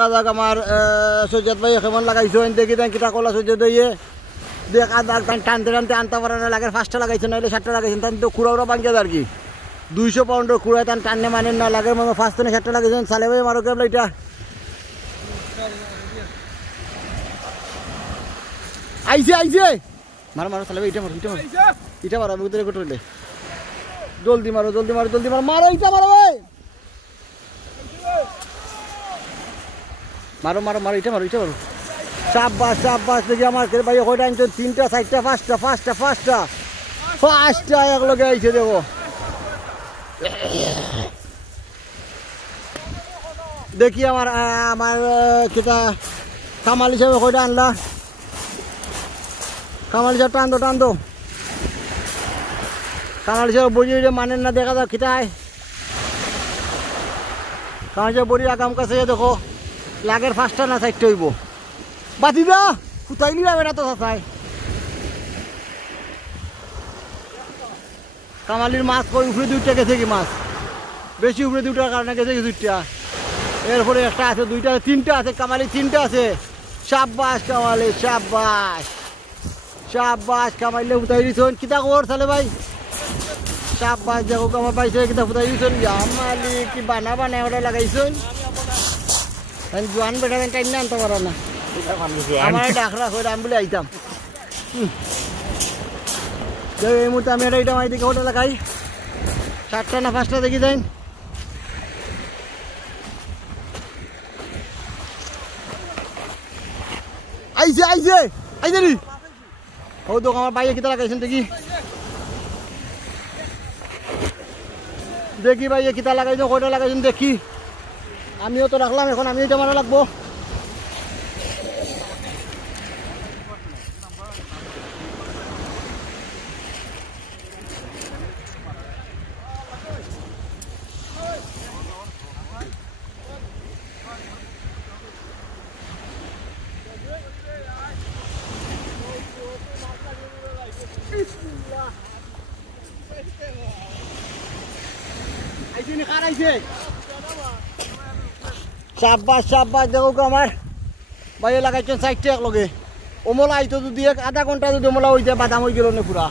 আমার সৈয়দ ভাই কেমন লাগাইছেন দেখি দেন কিটা কলা সৈয়দ ভাইয়ে দেখ আধা টানতে টানতে আনতে পারে না লাগে 5টা লাগাইছেন নাহলে 7টা লাগাইছেন তান তো খুঁড়াউরা ভাঙ্গে আর কি 200 পাউন্ডের খুঁড়ায় তান টাননে মানেন না লাগে মনে 5 থেকে 7টা লাগাইছেন সালে ভাই মারো কেবল এটা আইছে আইছে মারো মারো সালে ভাই এটা মারো এটা মারো আমি উতরে কটলে জলদি মারো জলদি মারো জলদি মারো মারো এটা মারো ভাই মারো মারো মারো এটা মারো শাবাশ শাবাশ দেখি আমার ভাই কয়টা আনছেন 3টা 4টা 5টা এক লগে আইছে দেখো দেখি আমার আমার কিটা কামাল হিসাবে কয়টা আনলা কামাল হিসাবে টান দো কামাল হিসাবে বড়ি মানেন না দেখা যাক কিটায় কামাল হিসাবে বড়ি আগাম কাছে দেখো লাগের 5টা না 4টা হইব বাতি দা কোথায় নিলাম এটা তো চাচাই কামালির মাছ কই উপরে 2টা গেছে কি মাছ বেশি উপরে 2টার কারণে গেছে কি 2টা এরপরে একটা আছে 2টা 3টা আছে কামালি 3টা আছে শাবাশ কামালি শাবাশ শাবাশ কামাইলে উঠাই দিছন কিটা খবর চলে ভাই শাবাশ দেখো কামাল পাইছে কিটা উঠাই দিছন কামালি কি বানা ওটা লাগাইছন জোয়ান বেটা টাইম না আনতে পারো না আমার ডাকরা করে আমি বলে আইতাম এই মুহূর্তে আমি এটা মাই দিকে হোটেল লাগাই 7টা না 5টা দেখি যাই আইছে আইছে আইছে নি ও তো আমার বাইরে কিটা লাগাইছেন দেখি বাইরে কিটা লাগাইছেন হোটেল লাগাইছেন দেখি আমিও তো রাখলাম এখন আমি এটা মারা লাগবো শাবাশ শাবাশ দেখো আমার বাইরে লাগাইছেন 4টা এক লগে ওমলা আইতো যদি 1/2 ঘন্টা যদি ওমলা হইতে বাদাম হয়ে গেল না পুরা